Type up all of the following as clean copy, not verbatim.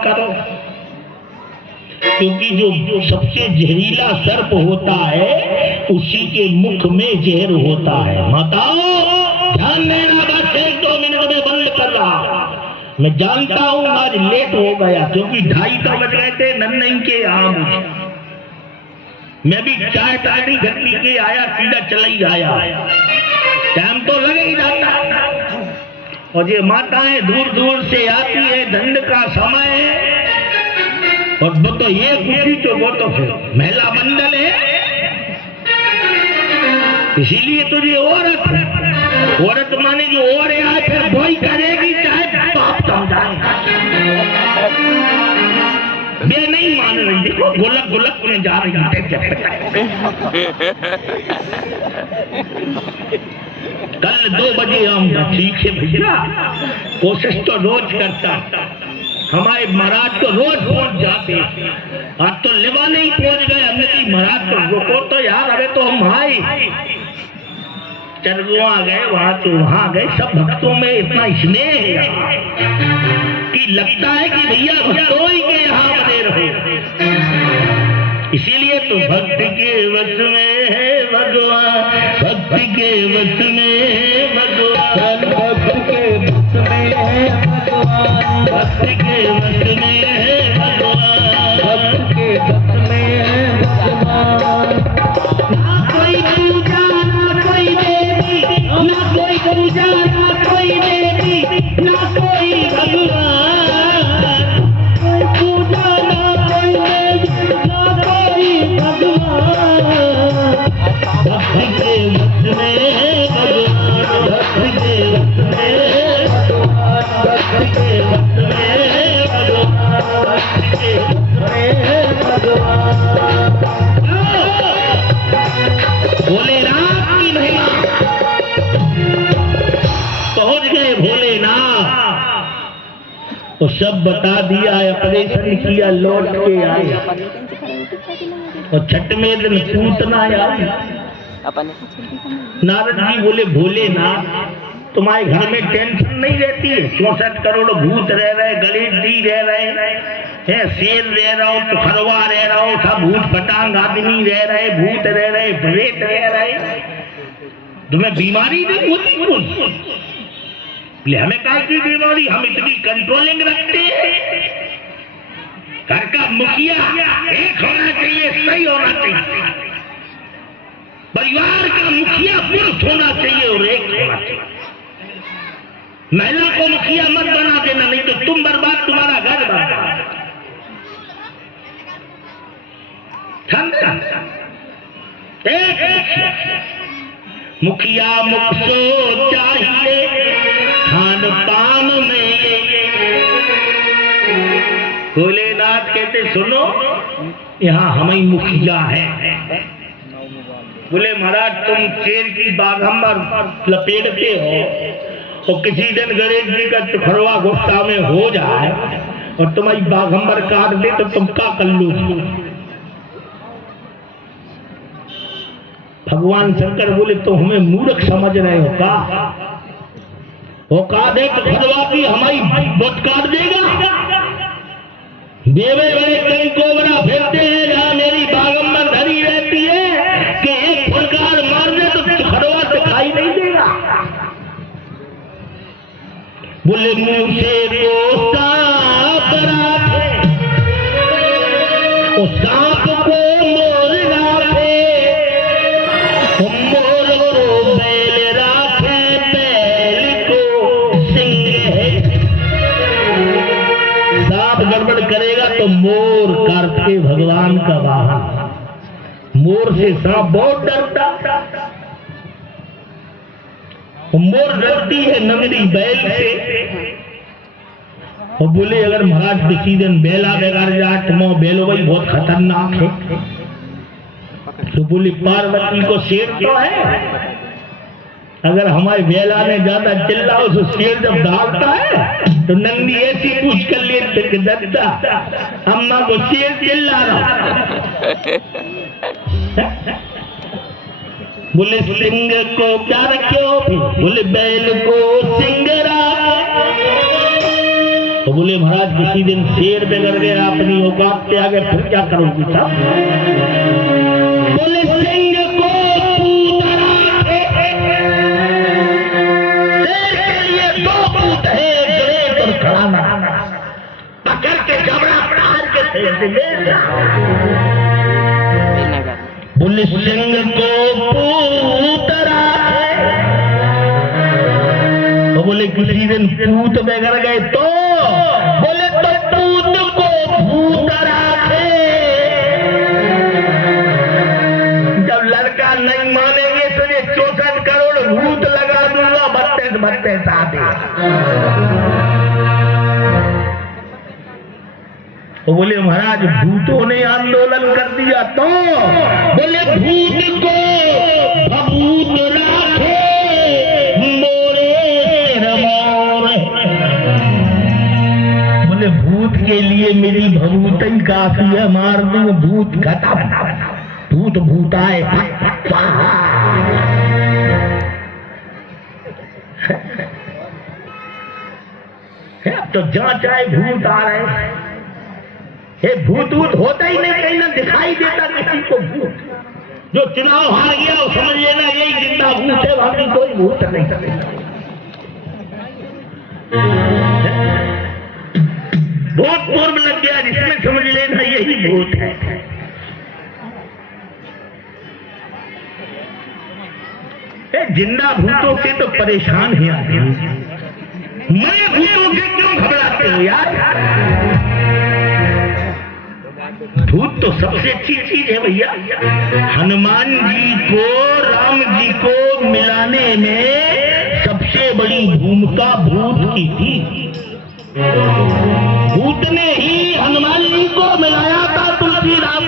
करो, क्योंकि जो सबसे जहरीला सर्प होता है उसी के मुख में जहर होता है। माताओं ध्यान देना, बस 1-2 मिनट में बंद कर रहा। मैं जानता हूं आज लेट हो गया क्योंकि 2:30 बज गए थे नन्नई के यहाँ। मुझे मैं भी चाय ताड़ी घर पी के आया, सीधा चला ही आया, टाइम तो लगे ही जाता। और ये माताएं दूर दूर से आती है, धंध का समय है, और वो तो ये खुशी तो वो तो फिर महिला मंडल है, इसीलिए तो ये औरत माने जो और आए फिर वही करेगी चाहे बाप समझाए। ये नहीं मान रही, देखो गोलक गोलक में जा रही है। कल 2 बजे हम ठीक है भैया, कोशिश तो रोज करता, हमारे महाराज तो रोज पहुंच जाते, आज तो लिवा नहीं पहुंच गए। हमने कहा महाराज तो रुको तो यार, अरे तो हम आए, चल वहां गए, वहां तो वहां गए। सब भक्तों में इतना स्नेह है कि लगता है कि भैया भक्तों ही के यहाँ बने रहो। इसीलिए तो भक्ति के वश में है भगवान, भक्ति के वश में है भगवान, भक्ति के वश में है भगवान, भक्ति के वश में है भगवान, भक्ति के वश में है भगवान। ना कोई पूजा ना कोई देवी, ना कोई पूजा ना कोई देवी, ना कोई भगवान, कोई पूजा ना कोई देवी, ना कोई भगवान। भक्ति के वश में है भगवान, भक्ति के वश में है भगवान, भक्ति के वश में है भगवान, भक्ति के वश में है भगवान। भोलेनाथ की महिमा, पहुंच गए भोलेनाथ, तो सब बता दिया, ऑपरेशन किया, लौट के आए, और छठवें दिन पूतना आई। नारद जी बोले भोलेनाथ तुम्हारे घर में टेंशन नहीं रहती है? 64 करोड़ भूत रह रहे, गणेश जी रह रहे हैं, शेर रह रहा हो, खरवा रह रहा हो, सब भूत पटांग आदमी रह रहे, भूत रह रहे, प्रेत रह रहे, तुम्हें बीमारी नहीं होती? हमें कहा की बीमारी, हम इतनी कंट्रोलिंग रखते हैं। घर का मुखिया एक होना चाहिए, सही होना चाहिए, परिवार का मुखिया पुरुष होना चाहिए और एक होना चाहिए। महिला को मुखिया मत बना देना, नहीं तो तुम बर्बाद, तुम्हारा घर बर्बाद। एक मुखिया मुख सो चाहिए खान पान में। भोलेनाथ कहते सुनो, यहाँ हम ही मुखिया है। बोले महाराज तुम शेर की बाघंबर लपेटते हो, तो किसी दिन गणेश जी का चुखरवा गुस्सा में हो जाए और तुम्हारी बाघंबर काट दे तो तुम क्या कर लो? भगवान शंकर बोले तो हमें मूर्ख समझ रहे हो का? वो का दे चुखरवा की हमारी बुत काट देगा? देवे बड़े कई कोबरा फिरते हैं जहाँ मेरी बाघंबर धरी रहती है कि एक फुलकार मार दे तो चुखरवा दिखाई नहीं देगा। बोले मुंह से वो सांप राखे, वो सांप को मोर राखे, मोर को बैल राखे, बैल को सिंह है। सांप गड़बड़ करेगा तो मोर कार्तिकेय भगवान का वाहन, मोर से सांप बहुत डरता, मोर डरती है नगरी बैल से। और बोले अगर महाराज किसी दिन बेला बेगार जाए तो बेलो भाई बहुत खतरनाक है। तो बोली पार्वती को शेर तो है, अगर हमारे बेला में ज्यादा चिल्लाओ तो शेर जब दौड़ता है तो नंदी ऐसी पूछ कर ले दत्ता अम्मा को शेर चिल्ला रहा। बोले सिंह को क्या रखो? बोले बैल को सिंगरा। तो बोले महाराज किसी दिन शेर बिगड़ गया अपनी औकात पे आ गए फिर क्या करोगे साहब? बोले सिंह को पूतना शेर के लिए दो पूत है, ग्रेट और खड़ाना, पकड़ के जबड़ा प्रहार के शेर से ले जाओ। बोले सिंह को पूतना तो बोले किसी दिन पूत बिगड़ गए तो बोले तो पूत को भूत राखे। जब लड़का नहीं मानेंगे तो ये 64 करोड़ भूत लगा दूंगा 32 आदि। तो बोले महाराज भूतों ने आंदोलन कर दिया तो बोले भूत को भभूत राखे भूत के लिए मेरी भभूत ही काफी है, मार दूं भूत घटा भूत भूताए। अब तो जहाँ चाहे भूत आ रहे हैं, भूत भूत होता ही नहीं, कहीं ना दिखाई देता किसी को भूत। जो चुनाव हार गया वो समझ लेना यही जिंदा भूत है, बाकी कोई भूत नहीं। भूत पूर्व लग गया जिसमें समझ लेना यही भूत है। जिंदा भूतों से तो परेशान ही आते हैं, मरे भूतों से क्यों घबराते हो यार? भूत तो सबसे अच्छी चीज है भैया। हनुमान जी को राम जी को मिलाने में सबसे बड़ी भूमिका भूत की थी। भूत ने ही हनुमान जी को मिलाया था तुलसी राम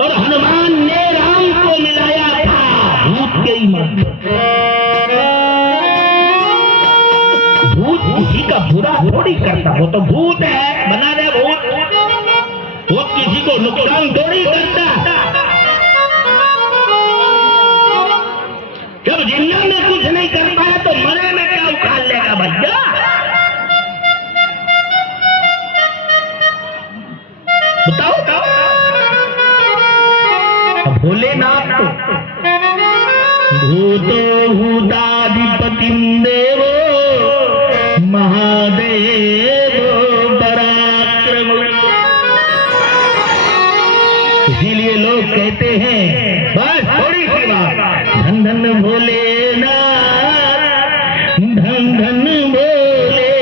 और हनुमान ने राम को मिलाया था भूत के ही माध्यम। भूत किसी का बुरा थोड़ी करता, वो तो भूत है, बना दे भूत। भूत किसी को नुकसान थोड़ी करता। जब जिंदा में कुछ नहीं कर पाया तो मरे में क्या उखाड़ लेगा भैया? बताओ भोलेनाथ तो भूतो भूताधिपति देवो महादेव पराक्रम। इसीलिए लोग कहते हैं बस थोड़ी सी बात, धन धन भोलेनाथ, धन धन भोलेनाथ,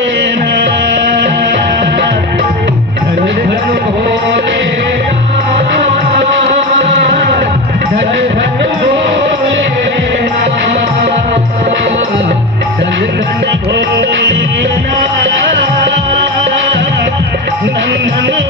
धन धन भोलेनाथ, धन धन भोलेनाथ, धन धन भोलेनाथ, धन धन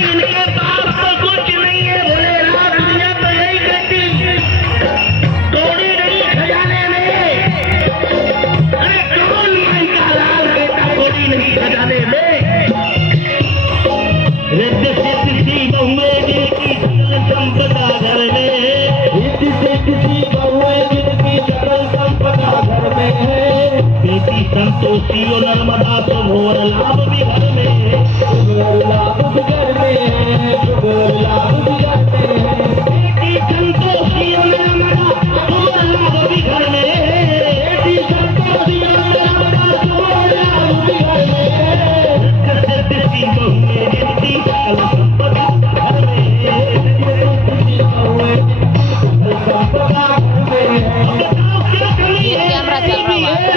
इनके पास तो कुछ नहीं है, भोलेनाथ दुनिया तो यही कहती बेटी संतोषी और नर्मदा तो भोर लाभ भी घर में, भोर लाभ भी घर में, भोर लाभ भी घर में, बेटी संतोषी और नर्मदा भोर लाभ भी घर में, बेटी संतोषी और नर्मदा भोर लाभ भी घर में, सिद्धि बहू मेरी कल संपदा घर में, कैमरा चल रहा है,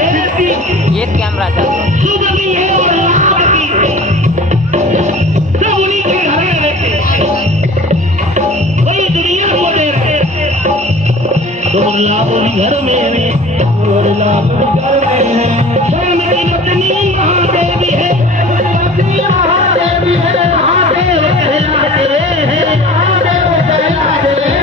ये कैमरा चल रहा है। शुभ भी है और लाभ भी है, सब उन्हीं के घर में रहते हैं, वही दुनिया को दे रहे हैं। और लाभ भी घर में है, और लाभ भी घर में है। शर्म की पत्नी महादेवी है, महादेवी है, महादेव कहलाते हैं, महादेव कहलाते हैं।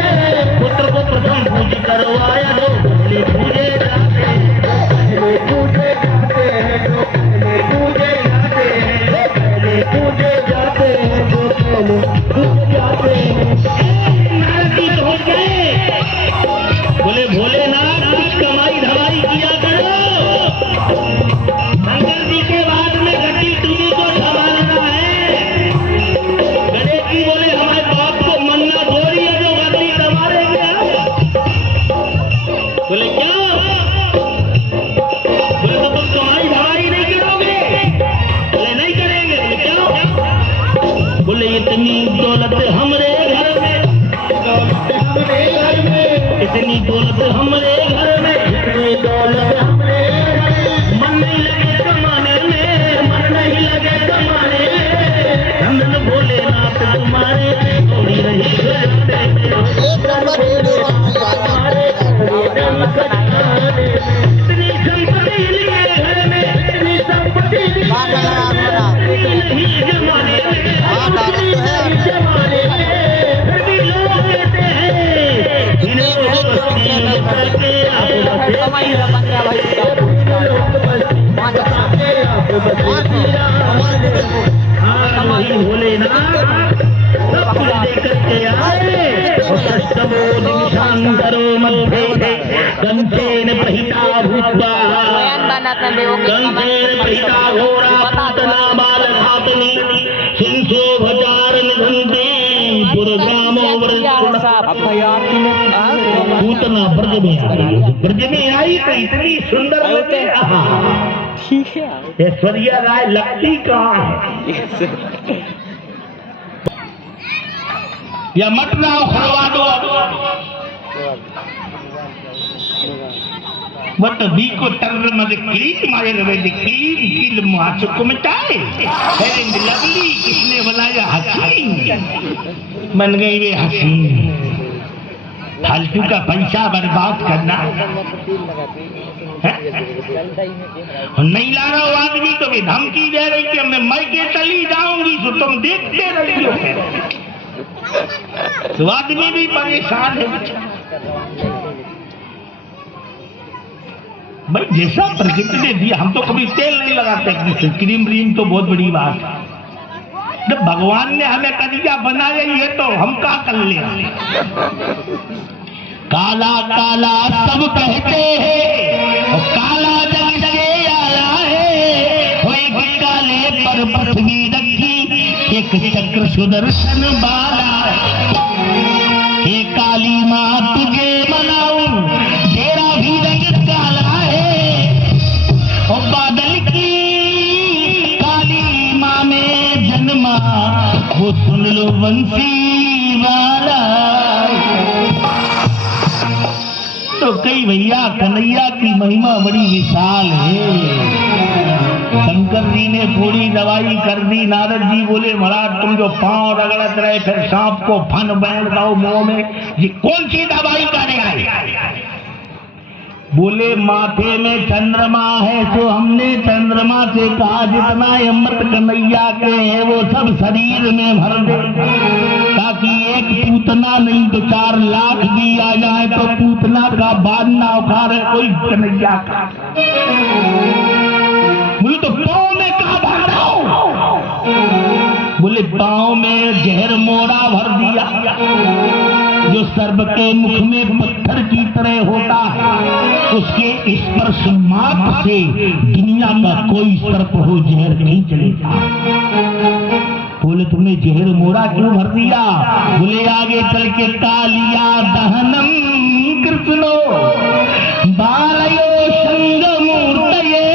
पुत्र को प्रथम पूज करवाया दो, पहले पूजे जाते हैं, पहले पूजे जाते हैं, जो पहले पूजे जाते हैं, पहले पूजे जाते हैं, जो पहले पूजे जाते हैं। नारद हो गए, बोले भोलेनाथ कुछ कमाई धमाई किया करो, शंकर जी के बाद में गड्डी तुम्ही को संभालना है। गणेश जी बोले हमारे बाप को मन्ना थोड़ी है जो गड्डी संभालेंगे। बोले क्या? बोले तो तुम कमाई धमाई नहीं करोगे? बोले नहीं करेंगे। बोले क्या? बोले इतनी दौलत हमरे घर में, हमरे घर में, इतनी दौलत हमरे घर में, इतनी दौलत हमरे घर में, मन नहीं लगे कमाने में, मन नहीं लगे कमाने में, धन भोलेनाथ तुम्हारे थोड़ी रही घराने में, इतनी संपत्ति लिए घर में, इतनी संपत्ति नहीं जमाने में, जमाने में, फिर भी लोग कहते हैं इन्हें भोलेनाथ सब कुछ लेकर के आए और कष्टबोधि शांतरो मध्ये कंसेन प्रहिता भूत्वा, कंसेन प्रहिता घोरा पूतना बालघातुनी सिंसो भजार निधन्ति पुरग्रामो पूतना ब्रज में आई तो इतनी सुंदर लगे। ठीक है, ऐश्वर्या राय लगती कहाँ है? या मत लाओ खड़वा दो, बट दी को टर मज क्लीन मारे रवे दी क्लीन किल माच को मिटाए, फेयर एंड लवली किसने बनाया हसीन, बन गई वे हसीन। फालतू का पैसा बर्बाद करना नहीं ला रहा हूँ आदमी तो भी धमकी दे रही कि मैं मर के चली जाऊंगी तो तुम देखते रही हो, तो आदमी भी परेशान है। भाई जैसा प्रकृति ने दिया, हम तो कभी तेल नहीं लगाते, क्रीम व्रीम तो बहुत बड़ी बात है। जब भगवान ने हमें कलिया बनाया ये तो हम क्या कर ले। काला काला सब कहते हैं और काला जग से आया है, कोई काले पर पृथ्वी रखी एक चक्र सुदर्शन बाला, हे काली माँ तुझे मनाऊं तेरा भी रंग काला है, और बादल की काली माँ में जन्मा वो सुन लो बंसी वाला। तो कई भैया कन्हैया की महिमा बड़ी विशाल है। शंकर जी ने थोड़ी दवाई कर दी, नारद जी बोले महाराज तुम जो पांव रगड़त रहे फिर सांप को फन बैठ जाओ मुंह में, ये कौन सी दवाई करने आई? बोले माथे में चंद्रमा है तो हमने चंद्रमा से कहा जितना अमृत कन्हैया के है वो सब शरीर में भर दे, ताकि एक पूतना नहीं तो 4 लाख भी आ जाए तो पूतना का बाद ना उखाड़े कोई कन्हैया का। बोले तो पाँव में कहा भर दो? बोले पाँव में जहर मोड़ा भर दिया। जो सर्प के मुख में पत्थर की तरह होता है, उसके स्पर्श मात्र से दुनिया का कोई सर्प हो जहर नहीं चलेगा। बोले तुमने जहर मोरा क्यों भर दिया? बोले आगे चल के कालिया दहनम कृष्णो बालयो संगमूर्तये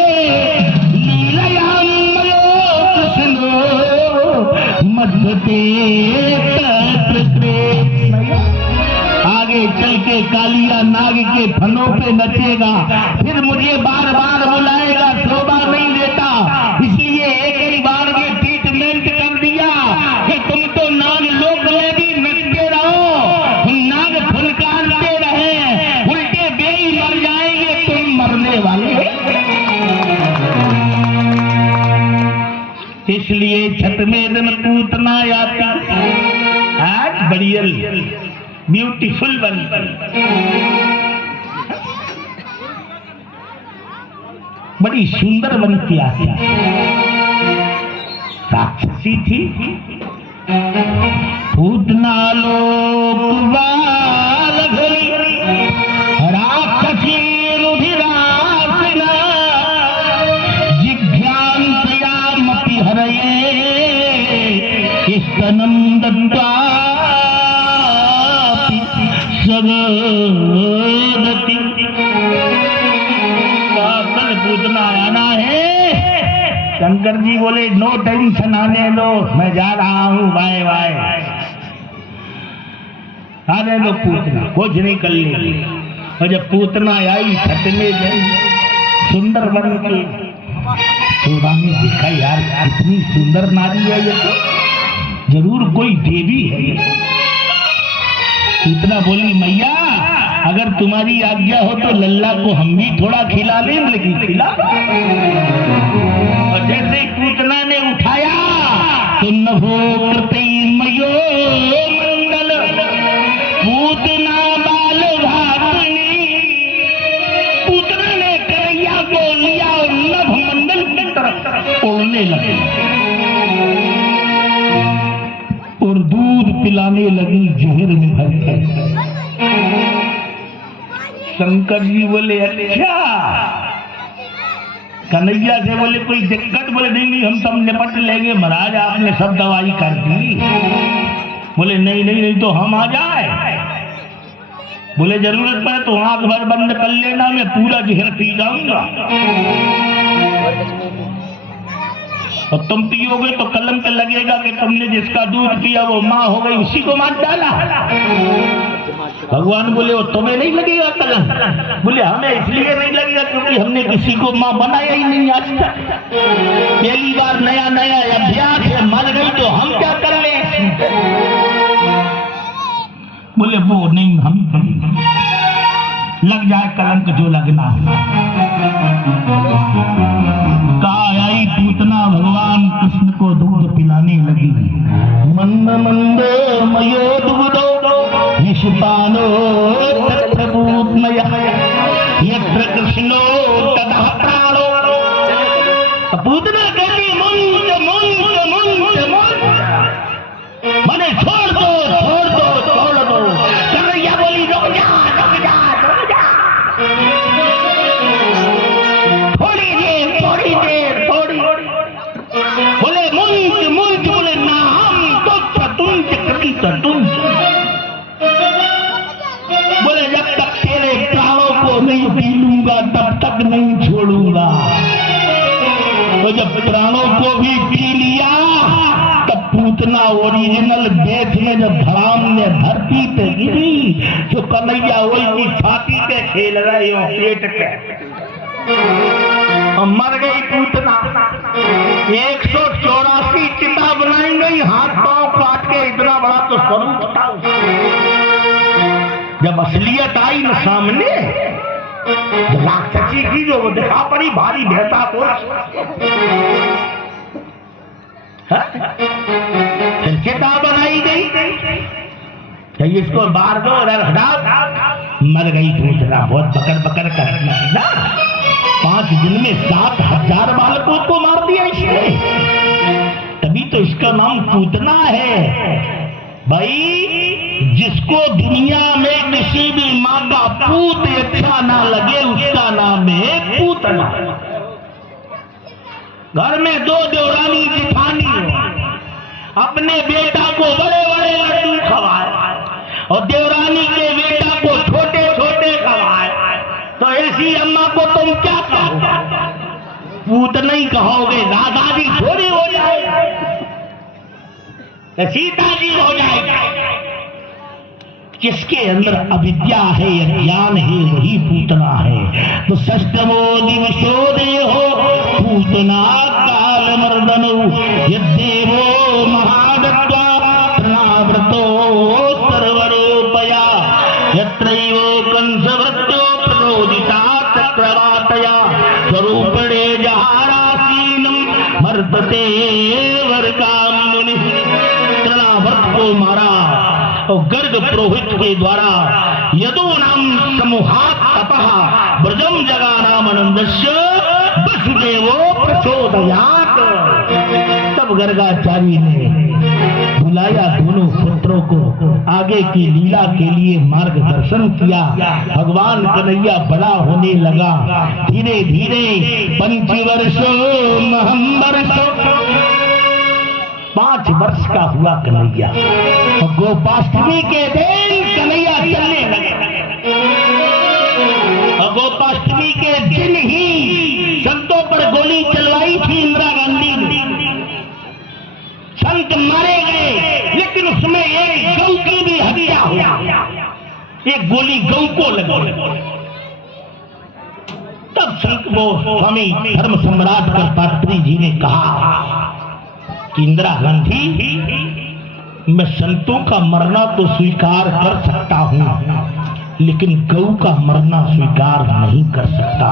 लीलयामयो कृष्णो मध्यते आगे चल के कालिया नाग के फनों पे नचेगा, फिर मुझे बार बार बुलाएगा, शोभा नहीं देता, इसलिए एक ही बार में ट्रीटमेंट कर दिया कि तुम तो नाग लोक में भी नचते रहो, नाग फुनकारते रहे, उल्टे बेई मर जाएंगे, तुम मरने वाले। इसलिए छठ में दिन पूतना आती आज बढ़ियल ब्यूटीफुल बन बड़ी सुंदर बनती आती, राक्षसी थी। पूतना लोक राक्षसी रुधिरासना जिज्ञासया मति हरये स्तनम दत्ता पूतना आना है। शंकर जी बोले नो टेंशन, आने दो, मैं जा रहा हूँ, बाय बाय। आने दो पूतना, कुछ नहीं कर लेगी। और जब पूतना आई छठ में गई सुंदर बन के, शोभा में देखा यार इतनी सुंदर नारी है, ये तो जरूर कोई देवी है। पूतना बोली मैया अगर तुम्हारी आज्ञा हो तो लल्ला को हम भी थोड़ा खिला लें, लेकिन खिला। और जैसे पूतना ने उठाया तो नभो मयो मंगल पूतना बाल भातनी, पूतना ने करैया को लिया और नभ मंडल की तरफ उड़ने लगे और दूध पिलाने लगी जहर में भर कर। शंकर जी बोले अच्छा। कन्हैया से बोले कोई दिक्कत? बोले नहीं नहीं हम सब निपट लेंगे महाराज, आपने सब दवाई कर दी। बोले नहीं नहीं नहीं तो हम आ जाए? बोले जरूरत पड़े तो आंख भर बंद कर लेना, मैं पूरा जहर पी जाऊंगा। और तुम पियोगे तो कलम पे लगेगा कि तुमने जिसका दूध पिया वो माँ हो गई, उसी को मार डाला। भगवान बोले वो तुम्हें नहीं लगेगा कलम? बोले हमें इसलिए नहीं लगेगा क्योंकि हमने किसी को माँ बनाया ही नहीं आज तक, पहली बार नया नया अभ्यास है, मर गई तो हम क्या कर ले। बोले वो नहीं, हम लग जाए कलंक जो लगना। आई पूतना भगवान कृष्ण को दूध पिलाने लगी। मंद मंद मयो दुग्धो निष्पानो तत्र पूतनयः यत्र कृष्णो तदा प्राणो। पूतना कहती मुंज मुंज मुंज मुंज, मैंने छोड़ दो छोड़ दो छोड़ दो। कन्हैया बोली रुक जा रुक जा रुक जा, थोड़ी देर थोड़ी देर। बोले मुंज मुंज, बोले ना हम तो चतुंज कभी चतुंज। बोले जब तक तेरे प्राणों को नहीं पी लूंगा तब तक नहीं छोड़ूंगा। तो जब प्राणों को भी पी लिया तब पूतना ओरिजिनल बेच में जब धड़ाम ने धरती पे गिरी, जो कन्हैया वही छाती पे खेल रहे हो पेट पे, मर गई पूतना। 184 चिता बनाई गई, हाथ पांव काट के, इतना बड़ा तो स्वरूप था। जब असलियत आई न सामने, राक्षसी की जो दिखा पड़ी भारी भैंसा को, चिता बनाई गई, इसको बार दो हटा। मर गई पूतना, बहुत बकर बकर करती थी ना। 5 दिन में 7000 बालकों को मार दिया इसने, तभी तो इसका नाम पूतना है। भाई जिसको दुनिया में किसी भी माँ का पूत अच्छा ना लगे उसका नाम है पूतना। घर में दो देवरानी जिठानी अपने बेटा को बड़े बड़े लड्डू खवाए और देवरानी के बेटा को छोटे छोटे खवाए, तो ऐसी अम्मा को तुम क्या कहोगे? पूत नहीं कहोगे, दादाजी थोड़ी हो जाएगी, सीता जी हो जाएगी। जिसके अंदर अविद्या है, ज्ञान है, वही पूतना है। तो षष्ठमो दिवसो देहो पूतना काल मर्दनो यद्देवो महादत्वा प्रणाव्रतो सर्वरूपया यत्रैवो कंसवृत्तो प्ररोदिता चक्रवातया स्वरूपणे जहारासीनम मर्दते वर्गाम मुनि। प्रणाव्रत को मारा और गर्ग पुरोहित के द्वारा यदो नाम समूहात तपः ब्रजम जगानाम आनंदस्य वसुदेवो प्रचोदयात्। तब गर्गाचार्य ने बुलाया दोनों पुत्रों को, आगे की लीला के लिए मार्गदर्शन किया। भगवान कन्हैया बड़ा होने लगा, धीरे धीरे पंचवर्षो महम वर्षो 5 वर्ष का हुआ कन्हैया और गोपाष्टमी के दिन कन्हैया चलने लगे। और गोपाष्टमी के दिन ही संतों पर गोली चलवाई थी इंदिरा गांधी ने। संत मारे गए, लेकिन उसमें एक गौ की भी हत्या हुई, एक गोली गौ को लगी। तब संत वो स्वामी धर्म सम्राट कर्तात्री जी ने कहा कि इंदिरा गांधी, मैं संतों का मरना तो स्वीकार कर सकता हूं, लेकिन गौ का मरना स्वीकार नहीं कर सकता।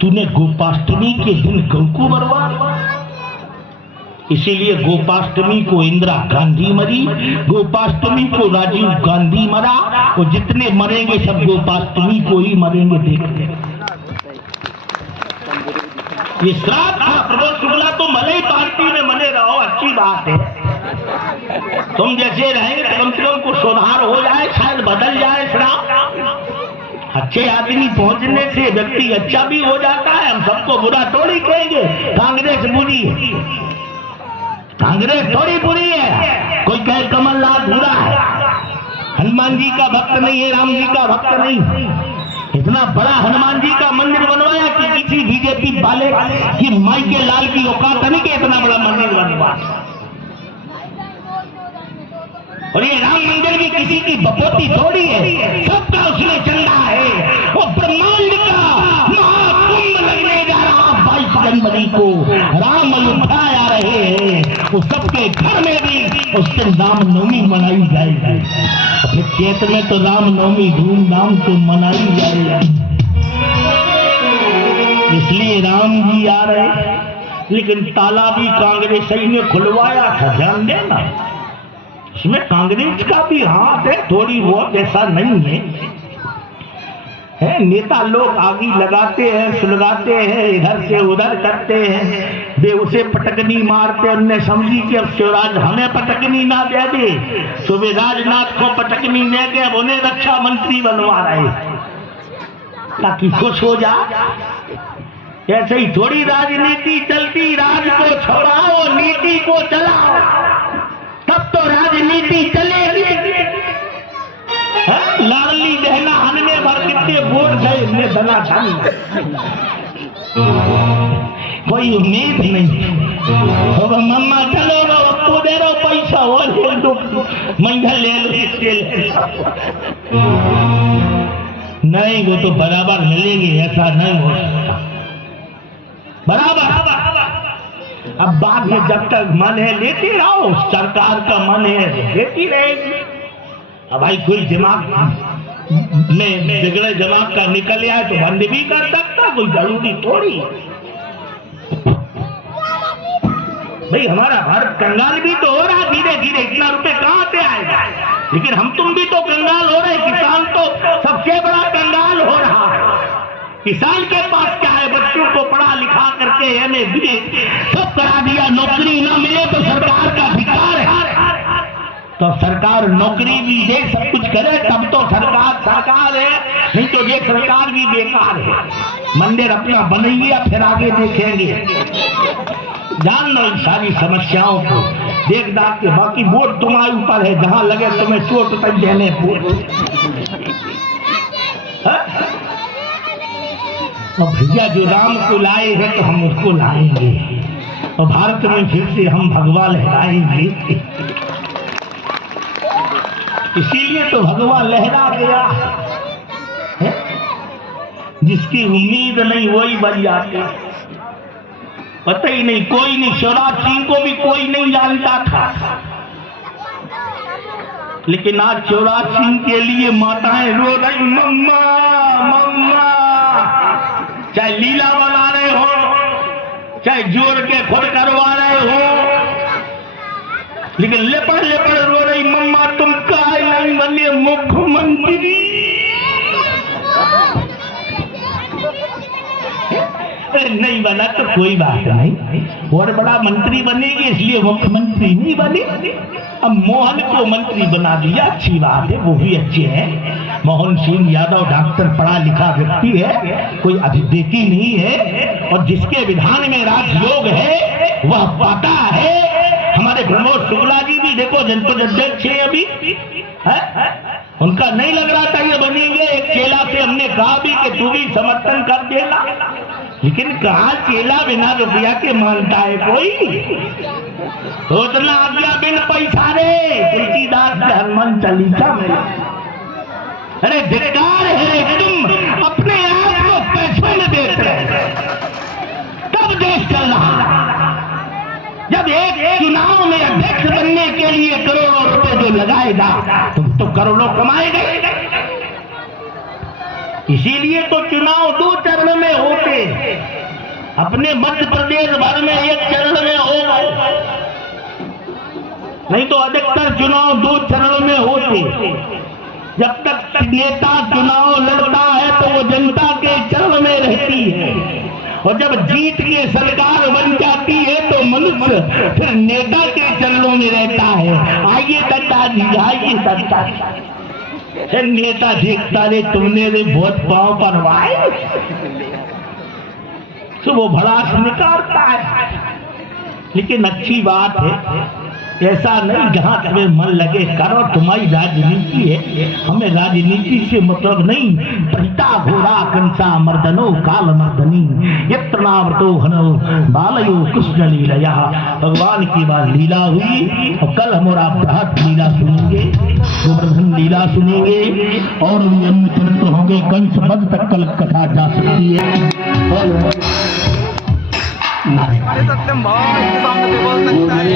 तूने गोपाष्टमी के दिन गौ को मरवा, इसीलिए गोपाष्टमी को इंदिरा गांधी मरी, गोपाष्टमी को राजीव गांधी मरा, और जितने मरेंगे सब गोपाष्टमी को ही मरेंगे। देखते ये श्राद्ध था। प्रबोध शुक्ला तो भले ही पार्टी में मने रहो, अच्छी बात है। तुम जैसे रहेंगे तो कम से कम को सुधार हो जाए, शायद बदल जाए श्राद्ध। अच्छे आदमी पहुंचने से व्यक्ति अच्छा भी हो जाता है। हम सबको बुरा थोड़ी कहेंगे, कांग्रेस बुरी है, कांग्रेस थोड़ी बुरी है। कोई कहे कमलनाथ बुरा है, हनुमान जी का भक्त नहीं है, राम जी का भक्त नहीं। इतना बड़ा हनुमान जी का मंदिर बनवाया कि किसी बीजेपी वाले की माई के लाल की औकात नहीं कि इतना बड़ा मंदिर बनवा। और ये राम मंदिर भी किसी की बपोती थोड़ी है, सबका उसमें चंदा है। वो ब्रह्मांड का महाकुंभ लगने जा रहा 22 जनवरी को, राम अयोध्या आ रहे हैं, वो सबके घर में भी उस दिन रामनवमी मनाई जाएगी। फिर चैत में तो रामनवमी धूमधाम से मनाई जाएगी। इसलिए राम जी आ रहे, लेकिन ताला भी कांग्रेस ने खुलवाया था, ध्यान देना। इसमें कांग्रेस का भी हाथ है थोड़ी बहुत, ऐसा नहीं है। नेता लोग आगी लगाते हैं, सुलगाते हैं, इधर से उधर करते हैं, वे उसे पटकनी मारते, उन्हें समझी कि अब शिवराज हमें पटकनी ना दे दे, तो वे राजनाथ को पटकनी दे के अब उन्हें रक्षा मंत्री बनवा रहे ताकि खुश हो जाए। ऐसे ही थोड़ी राजनीति चलती, राज को छोड़ाओ, नीति को चलाओ, तब तो राजनीति चलेगी। लाडली बहना हनने भर कितने वोट गए, इनने धना छानी, कोई उम्मीद नहीं। मम्मा चलो पप्पू दे रहा पैसा, वो ले दो, महंगा ले लो, नहीं वो तो बराबर मिलेगी, ऐसा नहीं हो सकता बराबर। अब बाद में जब तक मन है लेते रहो, सरकार का मन है लेती रहेगी। अब भाई कोई दिमाग में बिगड़े दिमाग का निकल आए तो बंद भी कर सकता, कोई जरूरी थोड़ी। भाई हमारा भारत कंगाल भी तो हो रहा धीरे धीरे, इतना रुपए कहां से आएगा, लेकिन हम तुम भी तो कंगाल हो रहे। किसान तो सबसे बड़ा कंगाल हो रहा है। किसान के पास क्या है, बच्चों को पढ़ा लिखा करके MA BA सब करा दिया, नौकरी ना मिले तो सरकार का धिक्कार है। तो सरकार नौकरी भी दे, सब कुछ करे, तब तो सरकार है, नहीं तो ये सरकार भी बेकार है। मंदिर अपना बनाइए, फिर आगे देखेंगे। जान लो इन सारी समस्याओं को, देख दाख के। बाकी वोट तुम्हारे ऊपर है, जहां लगे तुम्हें चोट तक देने वोट। और भैया जो राम को लाए हैं तो हम उसको लाएंगे, और भारत में फिर से हम भगवा लहराएंगे। इसीलिए तो भगवा लहरा गया है। जिसकी उम्मीद नहीं वही बन जाते। पता ही नहीं, कोई नहीं, शिवराज सिंह को भी कोई नहीं जानता था, लेकिन आज शिवराज सिंह के लिए माताएं रो रही, मम्मा मम्मा। चाहे लीला बना रहे हो, चाहे जोड़ के खुद करवा रहे हो, लेकिन लेपड़ लेपड़ रो रही, मम्मा तुम काहे नहीं बने मुख्यमंत्री। नहीं बना तो कोई बात नहीं, और बड़ा मंत्री बनेगी इसलिए मुख्यमंत्री नहीं बने। अब मोहन को मंत्री बना दिया, अच्छी बात है, वो भी अच्छे हैं। मोहन सिंह यादव डॉक्टर, पढ़ा लिखा व्यक्ति है, कोई अभिदेकी नहीं है, और जिसके विधान में राजयोग है वह पता है। हमारे प्रमोद शुक्ला जी भी देखो जनपद अध्यक्ष है अभी, है? उनका नहीं लग रहा था ये बनेंगे। एक चेला से हमने कहा भी कि तू भी समर्थन कर देना, लेकिन कहा चेला बिना रुपया के मानता है कोई। सोचना आज्ञा बिन पैसा रे, तुलसीदास के हनुमान चालीसा में। अरे धिक्कार है, तुम अपने आप को पैसों में बेच रहे, तब देश चल रहा। जब एक चुनाव में अध्यक्ष बनने के लिए करोड़ों रुपए जो लगाएगा, तुम तो करोड़ों कमाएगा। इसीलिए तो चुनाव 2 चरण में होते, अपने मध्य प्रदेश भर में 1 चरण में होगा, नहीं तो अधिकतर चुनाव 2 चरणों में होते। जब तक नेता चुनाव लड़ता है तो वो जनता के चरण में रहती है, और जब जीत के सरकार बन जाती है तो मनुष्य फिर नेता के चरणों में रहता है। आइए दत्ता जी, आइए दत्ता जी। नेता देखता रे, तुमने रे बहुत पाँव परवाए, तो वो भड़ास निकालता है। लेकिन अच्छी बात है, ऐसा नहीं, जहां तुम्हें मन लगे करो, तुम्हारी राजनीति है, हमें राजनीति से मतलब नहीं। परिता घोरा कंसा मर्दनो काल मर्दनी यत्र नावतो घनो बालयो कृष्ण लीला। भगवान की बात लीला हुई, और कल हमारा बृहद लीला सुनेंगे, गोवर्धन लीला सुनेंगे, और भी अन्य चरित्र होंगे। कंस वध तक कल कथा जा सकती है। सत्यम भाव इनके सामने तो बोल सकता है।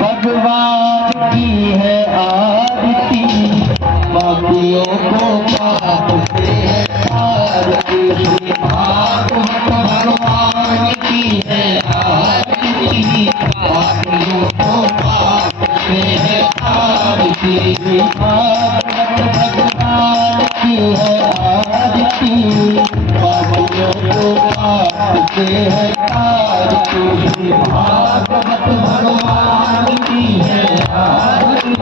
भगवान की है आरती, बाकियों को पाप से है आरती। भगवान की है आरती, बाकियों को पाप से है आरती। भगवान की है आरती, बाकियों को पाप से है आरती। भागवत भगवान की है आरती,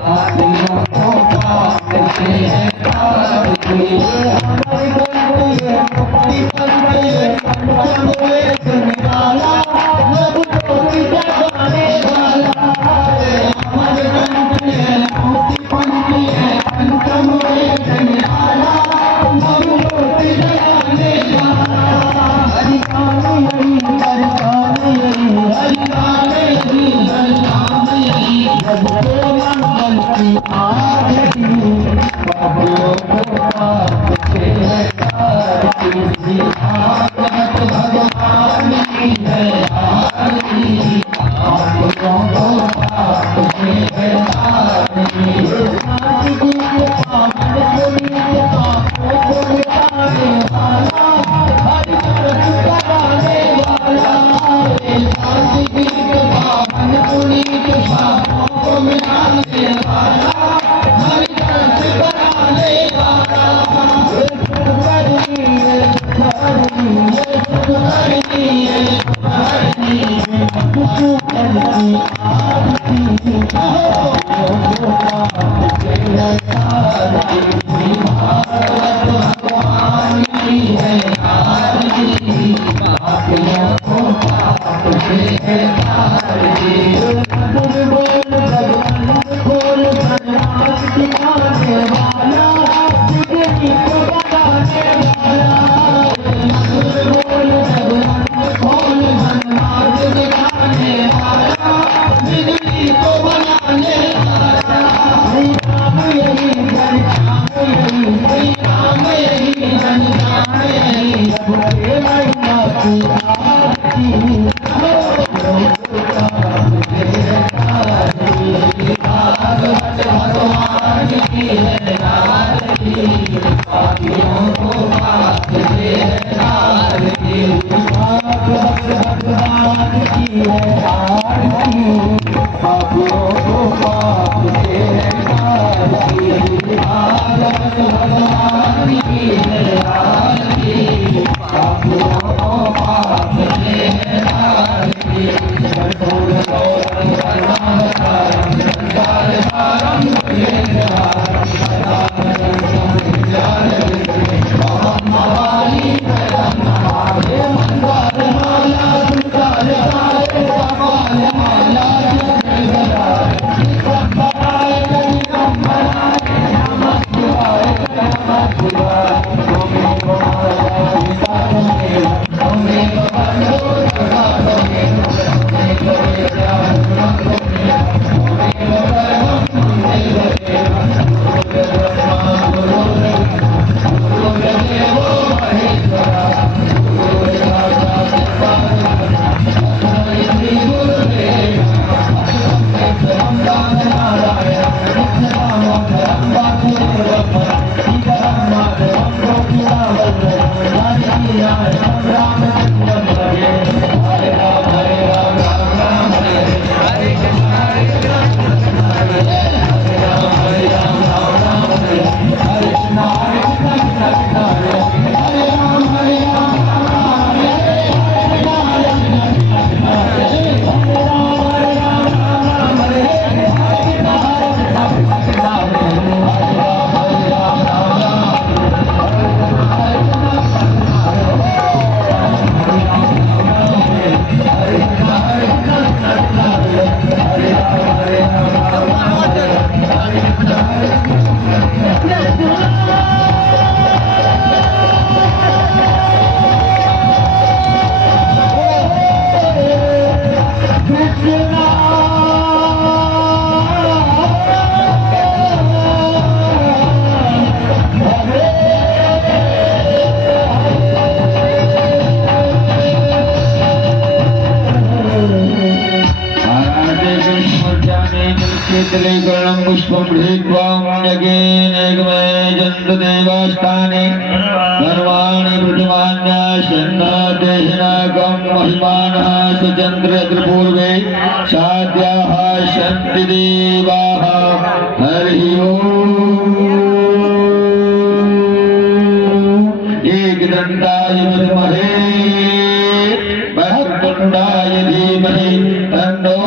बाकियों को पाप से है आरती। मुक्ति पंथ पंचम वेद निराला, सब कोटि जगाने वाला। अमर ग्रंथ है मुक्ति पंथ है पंचम वेद निराला, सब कोटि जगाने वाला। हरि काल हरि हरि काल हरि हरि काल शीतलीकरणं पुष्पं गृहीत्वा यज्ञेनेकमये जन्तदेवास्थाने सर्वाणि प्रतिमान्यासन्नादेहिनाकं महिमानः सुचन्द्रपूर्वे साध्याः सन्ति देवाः हरिः ओम्। एकदन्ताय विद्महे वक्रतुण्डाय धीमहि तन्नो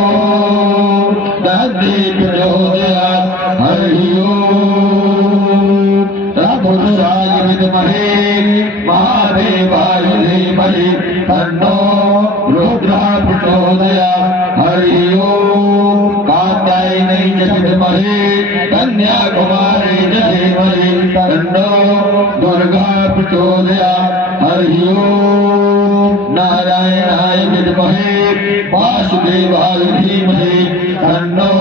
प्रचोदयात्। हरिः ओम्। तत्पुरुषाय विद्महे महादेवाय धीमहि तन्नो रुद्रः प्रचोदयात्। हरिः ओम्। कात्यायनै च विद्महे कन्याकुमारी च धीमहि तन्नो दुर्गा प्रचोदयात्। हरिः ओम्। नारायणाय विद्महे वासुदेवाय धीमहि तन्नो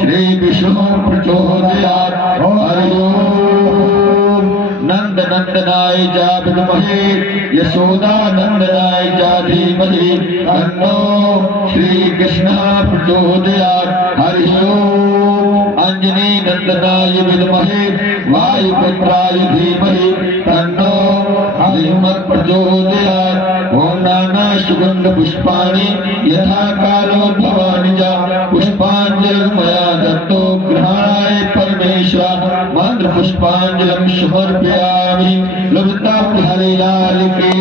श्री विष्णु प्रचोदयात्। हरिः ओम्। नंदनंदनाय च विद्महे यशोदानंदनाय च धीमहि तन्नो श्री कृष्ण प्रचोदयात्। हरिः ओम्। अंजनी नंदनाय विद्महे वायुपुत्राय धीमहि तन्नो हनुमत् प्रचोदयात्। ओम नाना सुगंध पुष्पाणि यथा कालोद्भवानि च पुष्पांजलिं मया दत्तो ग्रहणाय परमेश्वर। मंत्र पुष्पांजलिं समर्पयामि। ललिता हरि लाल की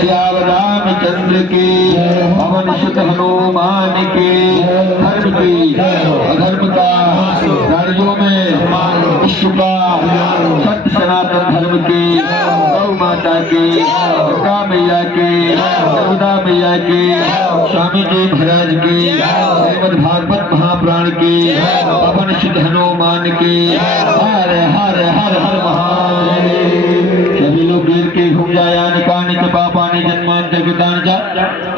श्याम रामचंद्र की पवन सुत हनुमान की धर्म की अधर्म का राज्यों में विश्व का सत्य सनातन धर्म की गौ माता की गंगा मैया की नर्मदा मैया की, स्वामी जी महाराज की, श्रीमद् भागवत महापुराण की, पवन सिद्ध हनुमान की। हर हर हर हर महादेव। सभी लोग गिर के घूम जाया निकानि च पापानि जन्मांतर कृतानि च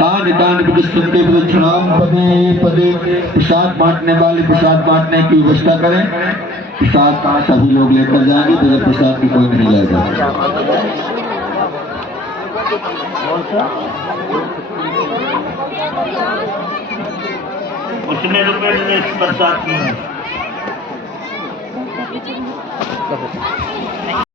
तानि तानि प्रदिष्यन्ते प्रदक्षिणाम पदे पदे। प्रसाद बांटने वाले प्रसाद बांटने की व्यवस्था करें। प्रसाद सभी लोग लेकर जाएंगे, बगैर प्रसाद की कोई नहीं जाएगा। उसने रुपये प्रसाद की